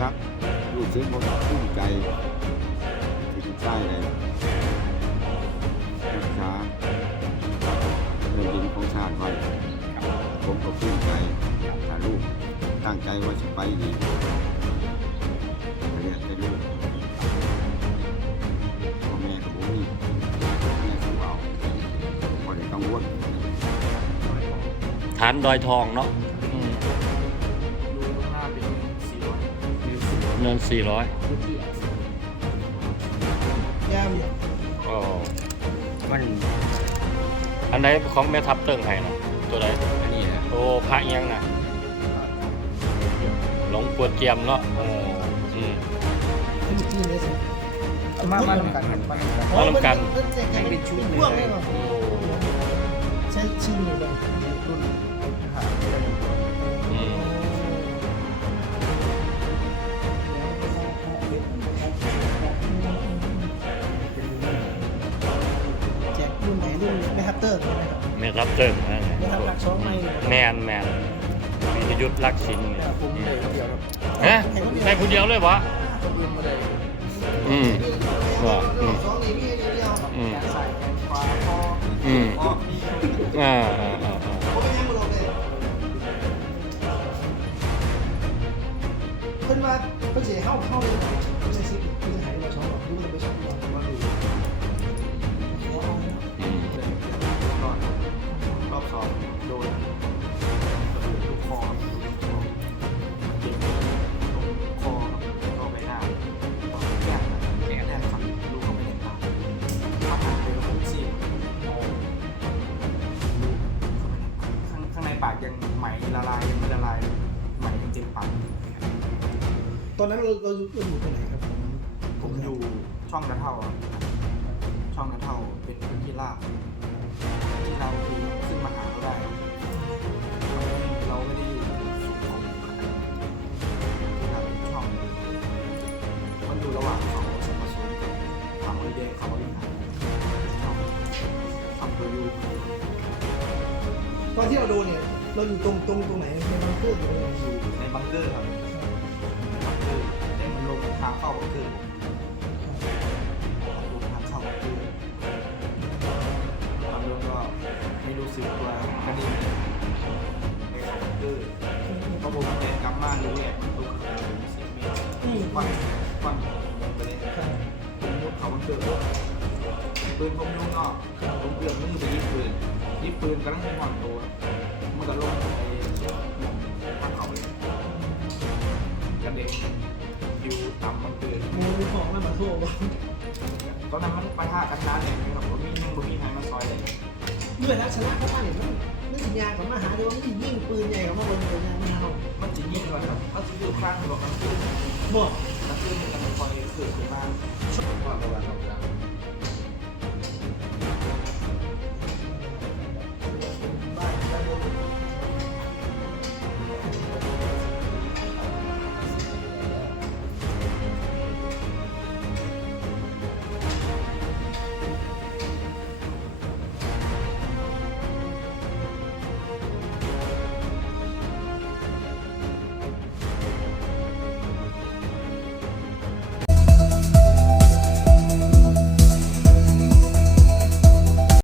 ครับรู้สึกว่าภูมิใจที่ลูกชายเลยรักษาแผ่นดินของชาติไว้ผมก็ภูมิใจถ้าลูกตั้งใจว่าจะไปดีเรียนได้ลูกพ่อแม่ก็บ่มีแม่ก็เอาบ่ได้กังวลฐานดอยทองเนาะ นินสี่ร้อยย่ามอ๋อมัน อันไหนของแม่ทัพเติ้งไห้นะตัวไหนอันนี้นะโอ้พระเอียังนะหลงปวดเจียมเนาะโอ้อืมมันอยู่ที่นี่สิมามาทำกันกันมาทำกันมาทำกันให้เป็นชุดเลยพวกเลยเหรอใช้ชื่อเลยรุ่นทหา อร์ใช่ไหมครับแม่ทัพเติ้งนะไม่ทำหลักสองไม่แมนแมนวิทยุทธ์รักสินเนี่ยผมเลยคนเดียวครับฮะได้คนเดียวเลยวะคนอื่นมาเลยอืมว่าอืมสองนี่มีเดียวอืมแขนซ้ายแขนขวาคออืมคอมีอ่าอ่าอ่าอ่าผมไม่ให้มึงลงเลยเพิ่นว่าเพิ่นสิเข้าเข้า ยังไหมละลายยังไม่ละลายไหมยังเต็มปากตอนนั้นเราเราอยู่อยู่ตรงไหนครับผมอยู่ช่องกระเท่าอะช่องกระเท่าเป็นพื้นที่ราบที่เราคือขึ้นมาหาเราได้ เราไม่ได้อยู่สูงของที่เราเป็นช่อง มันอยู่ระหว่างเขาสมผสมกับเขาบริเวณเขาบริหารช่องขับโดยอยู่ตอนที่เราดูเนี่ย เราอยู่ตรงตรงตรงไหนในบังเกอร์หรืออะไรอยู่ในบังเกอร์ครับในบังเกอร์แต่มันลงทางเข้าบังเกอร์ลงทางเข้าบังเกอร์ตอนลงก็ไม่รู้สึกตัวกระดิ่งในบังเกอร์เพราะผมเดินกลับมารู้แหละมันตกสิบเมตรอืมฟังฟังไปเลยผมมุดเขาบังเกอร์ปุ๊บปืนผมยุ่งนอกผมเกือบมือไปยิงปืนยิงปืนกำลังจะหอนตัว มันก็ลงไปมองทางเขาเลยกระเด็นฟิวต่ำมันเกินโมูของมันมาโซ่บ่ตอนนั้นมันไปท่ากันนานเนี่ยแบบว่ามียังบ่มีใครมาซอยเลยเมื่อนักชนะเขาบ้านเนี่ยมันมันสิยาของมาหาเดี๋ยวมันสิยิงปืนใหญ่ของมาบนตัวยางมาเอามันจะยิงก่อนครับเขาจะอยู่ข้างถนนมันคือบอกมันคือมันจะคอยคือขึ้นมาว่าระหวังเรา